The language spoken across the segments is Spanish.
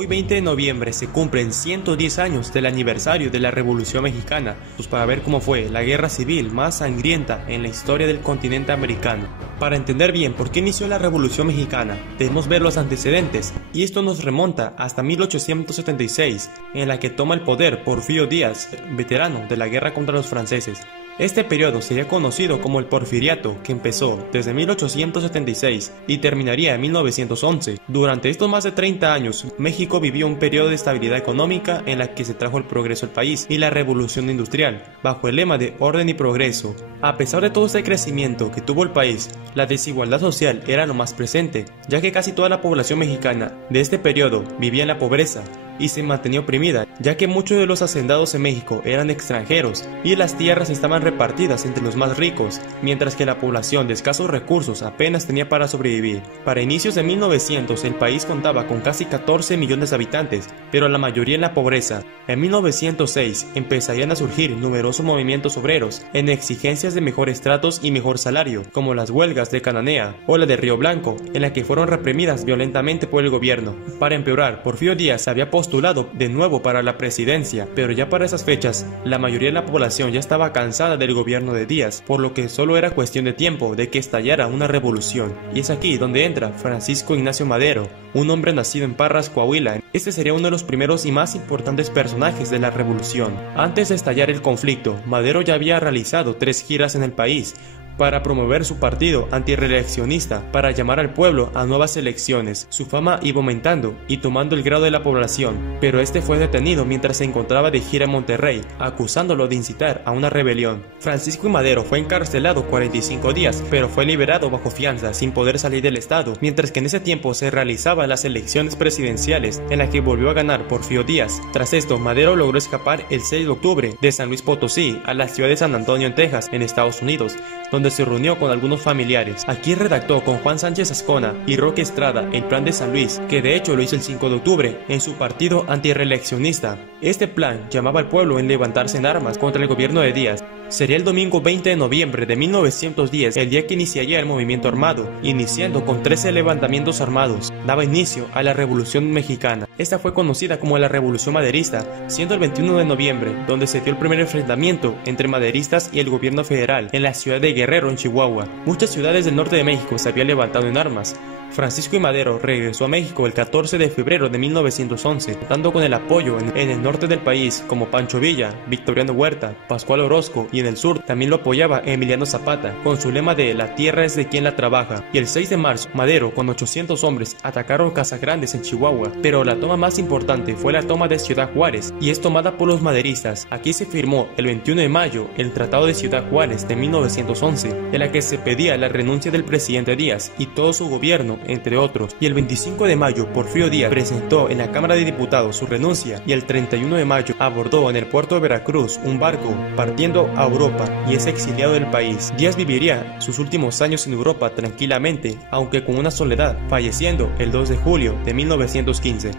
Hoy 20 de noviembre se cumplen 110 años del aniversario de la Revolución Mexicana, pues para ver cómo fue la guerra civil más sangrienta en la historia del continente americano. Para entender bien por qué inició la Revolución Mexicana, debemos ver los antecedentes, y esto nos remonta hasta 1876, en la que toma el poder Porfirio Díaz, veterano de la guerra contra los franceses. Este periodo sería conocido como el Porfiriato, que empezó desde 1876 y terminaría en 1911. Durante estos más de 30 años, México vivió un periodo de estabilidad económica en la que se trajo el progreso al país y la revolución industrial, bajo el lema de orden y progreso. A pesar de todo este crecimiento que tuvo el país, la desigualdad social era lo más presente, ya que casi toda la población mexicana de este periodo vivía en la pobreza y se mantenía oprimida, ya que muchos de los hacendados en México eran extranjeros y las tierras estaban repartidas entre los más ricos, mientras que la población de escasos recursos apenas tenía para sobrevivir. Para inicios de 1900 el país contaba con casi 14 millones de habitantes, pero la mayoría en la pobreza. En 1906 empezarían a surgir numerosos movimientos obreros en exigencias de mejores tratos y mejor salario, como las huelgas de Cananea o la de Río Blanco, en la que fueron reprimidas violentamente por el gobierno. Para empeorar, Porfirio Díaz había postulado de nuevo para la presidencia, pero ya para esas fechas la mayoría de la población ya estaba cansada del gobierno de Díaz, por lo que solo era cuestión de tiempo de que estallara una revolución. Y es aquí donde entra Francisco Ignacio Madero, un hombre nacido en Parras, Coahuila. Este sería uno de los primeros y más importantes personajes de la revolución. Antes de estallar el conflicto, Madero ya había realizado 3 giras en el país para promover su partido antirreeleccionista, para llamar al pueblo a nuevas elecciones. Su fama iba aumentando y tomando el grado de la población, pero este fue detenido mientras se encontraba de gira en Monterrey, acusándolo de incitar a una rebelión. Francisco I. Madero fue encarcelado 45 días, pero fue liberado bajo fianza sin poder salir del estado, mientras que en ese tiempo se realizaban las elecciones presidenciales, en las que volvió a ganar Porfirio Díaz. Tras esto, Madero logró escapar el 6 de octubre de San Luis Potosí a la ciudad de San Antonio en Texas, en Estados Unidos, donde se reunió con algunos familiares. Aquí redactó con Juan Sánchez Ascona y Roque Estrada el Plan de San Luis, que de hecho lo hizo el 5 de octubre en su partido antirreeleccionista. Este plan llamaba al pueblo en levantarse en armas contra el gobierno de Díaz. Sería el domingo 20 de noviembre de 1910 el día que iniciaría el movimiento armado, iniciando con 13 levantamientos armados. Daba inicio a la Revolución Mexicana. Esta fue conocida como la Revolución Maderista, siendo el 21 de noviembre donde se dio el primer enfrentamiento entre maderistas y el gobierno federal en la ciudad de Guerrero, en Chihuahua. Muchas ciudades del norte de México se habían levantado en armas. Francisco I. Madero regresó a México el 14 de febrero de 1911, contando con el apoyo en el norte del país como Pancho Villa, Victoriano Huerta, Pascual Orozco, y en el sur también lo apoyaba Emiliano Zapata, con su lema de "La tierra es de quien la trabaja". Y el 6 de marzo, Madero con 800 hombres atacaron Casas Grandes en Chihuahua, pero la toma más importante fue la toma de Ciudad Juárez, y es tomada por los maderistas. Aquí se firmó el 21 de mayo el Tratado de Ciudad Juárez de 1911, en la que se pedía la renuncia del presidente Díaz y todo su gobierno, entre otros, y el 25 de mayo Porfirio Díaz presentó en la Cámara de Diputados su renuncia, y el 31 de mayo abordó en el puerto de Veracruz un barco partiendo a Europa y es exiliado del país. Díaz viviría sus últimos años en Europa tranquilamente, aunque con una soledad, falleciendo el 2 de julio de 1915.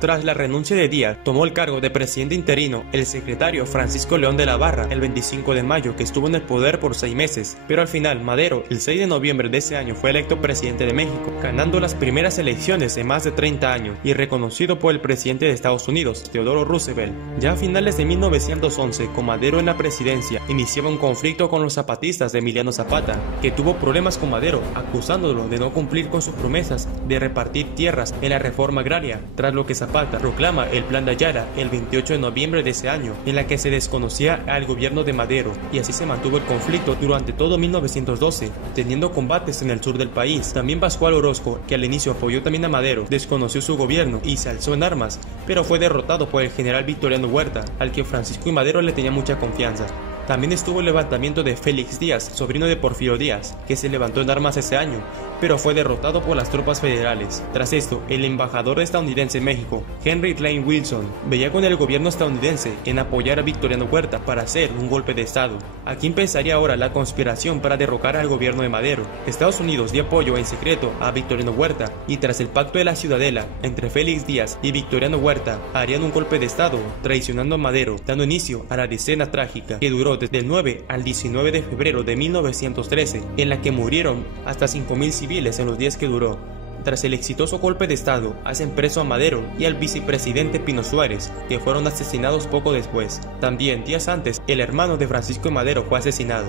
Tras la renuncia de Díaz, tomó el cargo de presidente interino el secretario Francisco León de la Barra el 25 de mayo, que estuvo en el poder por 6 meses, pero al final Madero, el 6 de noviembre de ese año, fue electo presidente de México, ganando las primeras elecciones en más de 30 años y reconocido por el presidente de Estados Unidos, Theodore Roosevelt. Ya a finales de 1911, con Madero en la presidencia, iniciaba un conflicto con los zapatistas de Emiliano Zapata, que tuvo problemas con Madero, acusándolo de no cumplir con sus promesas de repartir tierras en la reforma agraria, tras lo que Zapata proclama el Plan de Ayala el 28 de noviembre de ese año, en la que se desconocía al gobierno de Madero, y así se mantuvo el conflicto durante todo 1912, teniendo combates en el sur del país. También Pascual Orozco, que al inicio apoyó también a Madero, desconoció su gobierno y se alzó en armas, pero fue derrotado por el general Victoriano Huerta, al que Francisco I. Madero le tenía mucha confianza. También estuvo el levantamiento de Félix Díaz, sobrino de Porfirio Díaz, que se levantó en armas ese año, pero fue derrotado por las tropas federales. Tras esto, el embajador estadounidense en México, Henry Lane Wilson, veía con el gobierno estadounidense en apoyar a Victoriano Huerta para hacer un golpe de estado. Aquí empezaría ahora la conspiración para derrocar al gobierno de Madero. Estados Unidos dio apoyo en secreto a Victoriano Huerta, y tras el pacto de la Ciudadela entre Félix Díaz y Victoriano Huerta, harían un golpe de estado traicionando a Madero, dando inicio a la decena trágica que duró desde el 9 al 19 de febrero de 1913, en la que murieron hasta 5,000 civiles en los días que duró. Tras el exitoso golpe de estado, hacen preso a Madero y al vicepresidente Pino Suárez, que fueron asesinados poco después. También, días antes, el hermano de Francisco Madero fue asesinado.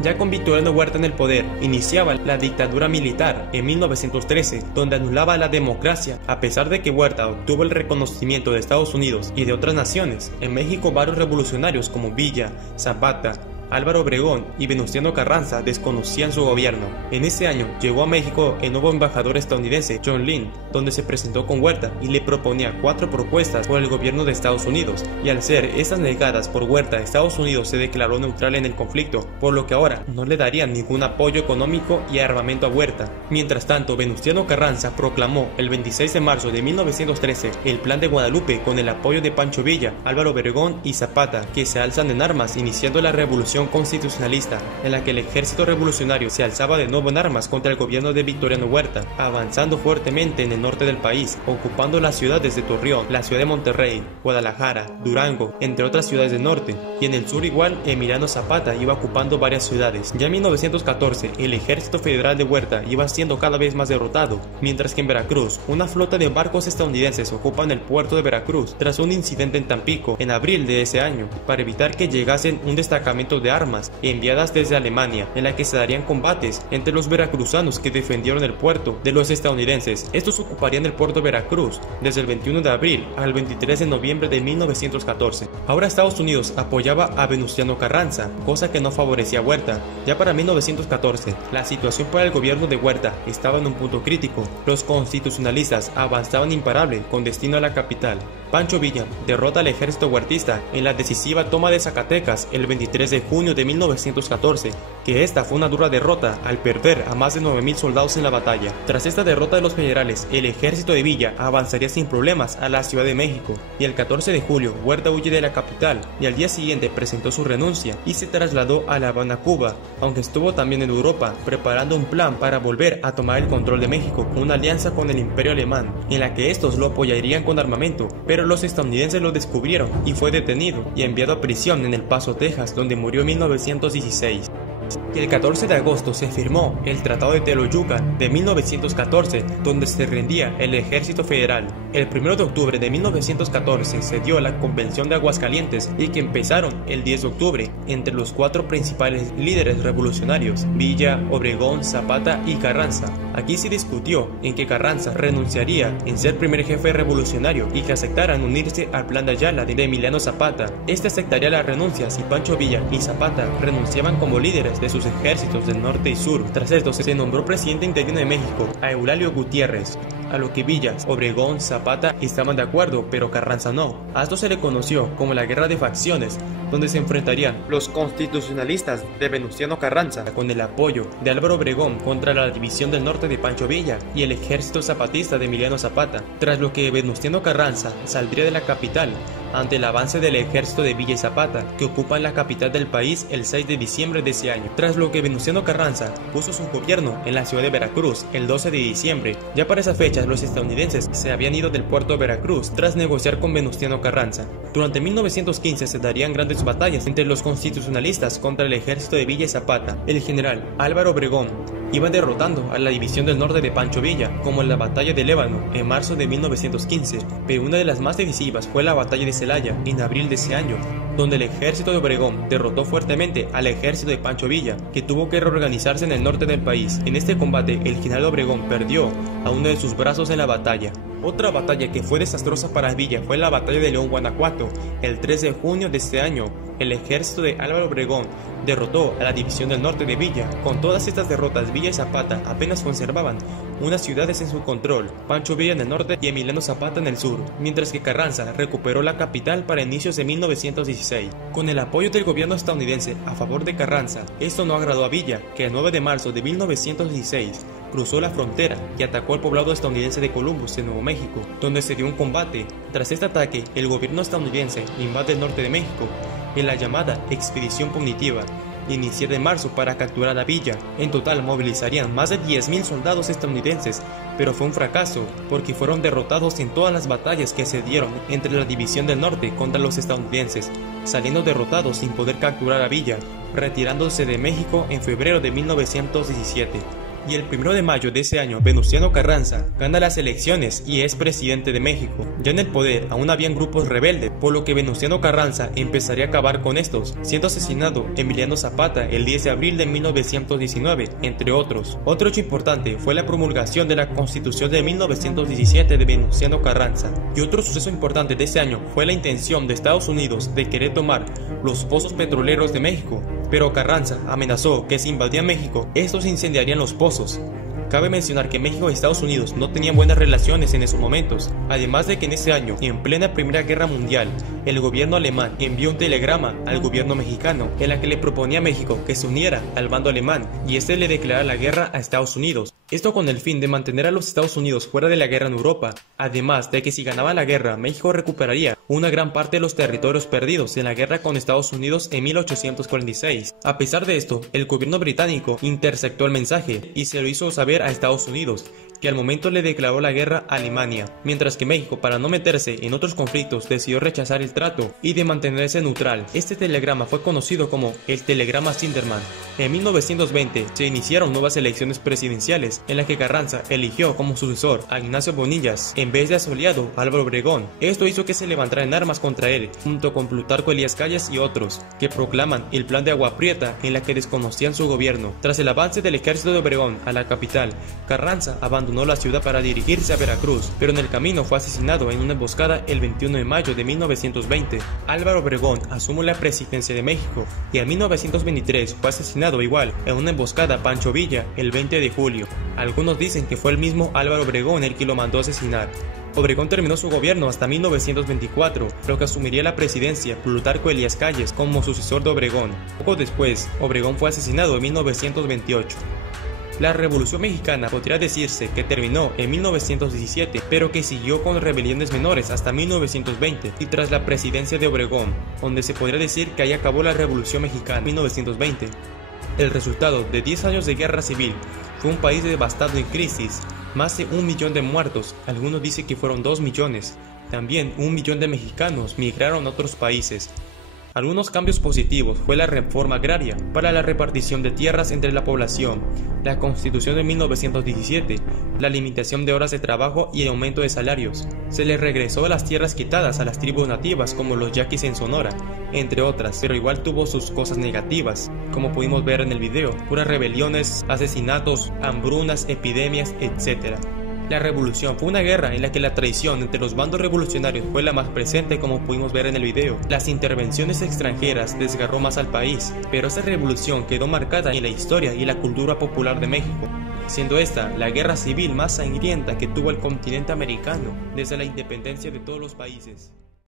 Ya con Victoriano Huerta en el poder, iniciaba la dictadura militar en 1913, donde anulaba la democracia. A pesar de que Huerta obtuvo el reconocimiento de Estados Unidos y de otras naciones, en México varios revolucionarios como Villa, Zapata, Álvaro Obregón y Venustiano Carranza desconocían su gobierno. En ese año llegó a México el nuevo embajador estadounidense John Lynn, donde se presentó con Huerta y le proponía 4 propuestas por el gobierno de Estados Unidos, y al ser estas negadas por Huerta, Estados Unidos se declaró neutral en el conflicto, por lo que ahora no le darían ningún apoyo económico y armamento a Huerta. Mientras tanto, Venustiano Carranza proclamó el 26 de marzo de 1913 el Plan de Guadalupe con el apoyo de Pancho Villa, Álvaro Obregón y Zapata, que se alzan en armas iniciando la revolución constitucionalista, en la que el ejército revolucionario se alzaba de nuevo en armas contra el gobierno de Victoriano Huerta, avanzando fuertemente en el norte del país, ocupando las ciudades de Torreón, la ciudad de Monterrey, Guadalajara, Durango, entre otras ciudades del norte, y en el sur igual Emiliano Zapata iba ocupando varias ciudades. Ya en 1914 el ejército federal de Huerta iba siendo cada vez más derrotado, mientras que en Veracruz una flota de barcos estadounidenses ocupan el puerto de Veracruz tras un incidente en Tampico en abril de ese año, para evitar que llegasen un destacamento de armas enviadas desde Alemania, en la que se darían combates entre los veracruzanos que defendieron el puerto de los estadounidenses. Estos ocuparían el puerto de Veracruz desde el 21 de abril al 23 de noviembre de 1914. Ahora Estados Unidos apoyaba a Venustiano Carranza, cosa que no favorecía a Huerta. Ya para 1914, la situación para el gobierno de Huerta estaba en un punto crítico. Los constitucionalistas avanzaban imparable con destino a la capital. Pancho Villa derrota al ejército huertista en la decisiva toma de Zacatecas el 23 de junio de 1914, que esta fue una dura derrota al perder a más de 9.000 soldados en la batalla. Tras esta derrota de los federales, el ejército de Villa avanzaría sin problemas a la Ciudad de México, y el 14 de julio Huerta huye de la capital y al día siguiente presentó su renuncia y se trasladó a La Habana, Cuba, aunque estuvo también en Europa preparando un plan para volver a tomar el control de México con una alianza con el Imperio Alemán, en la que estos lo apoyarían con armamento, pero los estadounidenses lo descubrieron y fue detenido y enviado a prisión en El Paso, Texas, donde murió en 1916. El 14 de agosto se firmó el Tratado de Teoloyucan de 1914, donde se rendía el ejército federal. El 1 de octubre de 1914 se dio la Convención de Aguascalientes y que empezaron el 10 de octubre entre los 4 principales líderes revolucionarios, Villa, Obregón, Zapata y Carranza. Aquí se discutió en que Carranza renunciaría en ser primer jefe revolucionario y que aceptaran unirse al Plan de Ayala de Emiliano Zapata. Este aceptaría la renuncia si Pancho Villa y Zapata renunciaban como líderes de sus ejércitos del norte y sur. Tras esto se nombró presidente interino de México a Eulalio Gutiérrez, a lo que Villa, Obregón, Zapata estaban de acuerdo, pero Carranza no. A esto se le conoció como la Guerra de Facciones, donde se enfrentarían los constitucionalistas de Venustiano Carranza con el apoyo de Álvaro Obregón contra la división del norte de Pancho Villa y el ejército zapatista de Emiliano Zapata, tras lo que Venustiano Carranza saldría de la capital ante el avance del ejército de Villa y Zapata, que ocupan la capital del país el 6 de diciembre de ese año. Tras lo que Venustiano Carranza puso su gobierno en la ciudad de Veracruz el 12 de diciembre. Ya para esa fecha los estadounidenses se habían ido del puerto de Veracruz tras negociar con Venustiano Carranza. Durante 1915 se darían grandes batallas entre los constitucionalistas contra el ejército de Villa y Zapata. El general Álvaro Obregón iba derrotando a la división del norte de Pancho Villa, como en la batalla de Lébano en marzo de 1915, pero una de las más decisivas fue la batalla de Celaya en abril de ese año, donde el ejército de Obregón derrotó fuertemente al ejército de Pancho Villa, que tuvo que reorganizarse en el norte del país. En este combate, el general Obregón perdió a uno de sus brazos en la batalla. Otra batalla que fue desastrosa para Villa fue la batalla de León, Guanajuato, el 3 de junio de este año. El ejército de Álvaro Obregón derrotó a la división del norte de Villa. Con todas estas derrotas, Villa y Zapata apenas conservaban unas ciudades en su control, Pancho Villa en el norte y Emiliano Zapata en el sur, mientras que Carranza recuperó la capital para inicios de 1916. Con el apoyo del gobierno estadounidense a favor de Carranza, esto no agradó a Villa, que el 9 de marzo de 1916 cruzó la frontera y atacó al poblado estadounidense de Columbus, en Nuevo México, donde se dio un combate. Tras este ataque, el gobierno estadounidense invade el norte de México en la llamada Expedición Punitiva, iniciada en marzo para capturar a Villa. En total movilizarían más de 10.000 soldados estadounidenses, pero fue un fracaso porque fueron derrotados en todas las batallas que se dieron entre la división del norte contra los estadounidenses, saliendo derrotados sin poder capturar a Villa, retirándose de México en febrero de 1917. Y el 1 de mayo de ese año, Venustiano Carranza gana las elecciones y es presidente de México. Ya en el poder aún habían grupos rebeldes, por lo que Venustiano Carranza empezaría a acabar con estos, siendo asesinado Emiliano Zapata el 10 de abril de 1919, entre otros. Otro hecho importante fue la promulgación de la Constitución de 1917 de Venustiano Carranza. Y otro suceso importante de ese año fue la intención de Estados Unidos de querer tomar los pozos petroleros de México, pero Carranza amenazó que si invadía México, estos incendiarían los pozos. Cabe mencionar que México y Estados Unidos no tenían buenas relaciones en esos momentos, además de que en ese año, en plena Primera Guerra Mundial, el gobierno alemán envió un telegrama al gobierno mexicano en la que le proponía a México que se uniera al bando alemán y este le declarara la guerra a Estados Unidos. Esto con el fin de mantener a los Estados Unidos fuera de la guerra en Europa, además de que si ganaba la guerra, México recuperaría una gran parte de los territorios perdidos en la guerra con Estados Unidos en 1846. A pesar de esto, el gobierno británico interceptó el mensaje y se lo hizo saber a Estados Unidos, que al momento le declaró la guerra a Alemania, mientras que México, para no meterse en otros conflictos, decidió rechazar el trato y de mantenerse neutral. Este telegrama fue conocido como el telegrama Sinderman. En 1920 se iniciaron nuevas elecciones presidenciales en las que Carranza eligió como sucesor a Ignacio Bonillas en vez de a su aliado Álvaro Obregón. Esto hizo que se levantaran armas contra él, junto con Plutarco Elías Calles y otros, que proclaman el plan de Agua Prieta en la que desconocían su gobierno. Tras el avance del ejército de Obregón a la capital, Carranza abandonó la ciudad para dirigirse a Veracruz, pero en el camino fue asesinado en una emboscada el 21 de mayo de 1920. Álvaro Obregón asumió la presidencia de México y en 1923 fue asesinado igual en una emboscada a Pancho Villa el 20 de julio. Algunos dicen que fue el mismo Álvaro Obregón el que lo mandó a asesinar. Obregón terminó su gobierno hasta 1924, pero que asumiría la presidencia Plutarco Elías Calles como sucesor de Obregón. Poco después, Obregón fue asesinado en 1928. La Revolución Mexicana podría decirse que terminó en 1917, pero que siguió con rebeliones menores hasta 1920 y tras la presidencia de Obregón, donde se podría decir que ahí acabó la Revolución Mexicana en 1920. El resultado de 10 años de guerra civil fue un país devastado en crisis, más de 1 millón de muertos, algunos dicen que fueron 2 millones, también 1 millón de mexicanos migraron a otros países. Algunos cambios positivos fue la reforma agraria para la repartición de tierras entre la población, la Constitución de 1917, la limitación de horas de trabajo y el aumento de salarios. Se le regresó las tierras quitadas a las tribus nativas como los yaquis en Sonora, entre otras, pero igual tuvo sus cosas negativas, como pudimos ver en el video, puras rebeliones, asesinatos, hambrunas, epidemias, etc. La revolución fue una guerra en la que la traición entre los bandos revolucionarios fue la más presente, como pudimos ver en el video. Las intervenciones extranjeras desgarró más al país, pero esa revolución quedó marcada en la historia y la cultura popular de México, siendo esta la guerra civil más sangrienta que tuvo el continente americano desde la independencia de todos los países.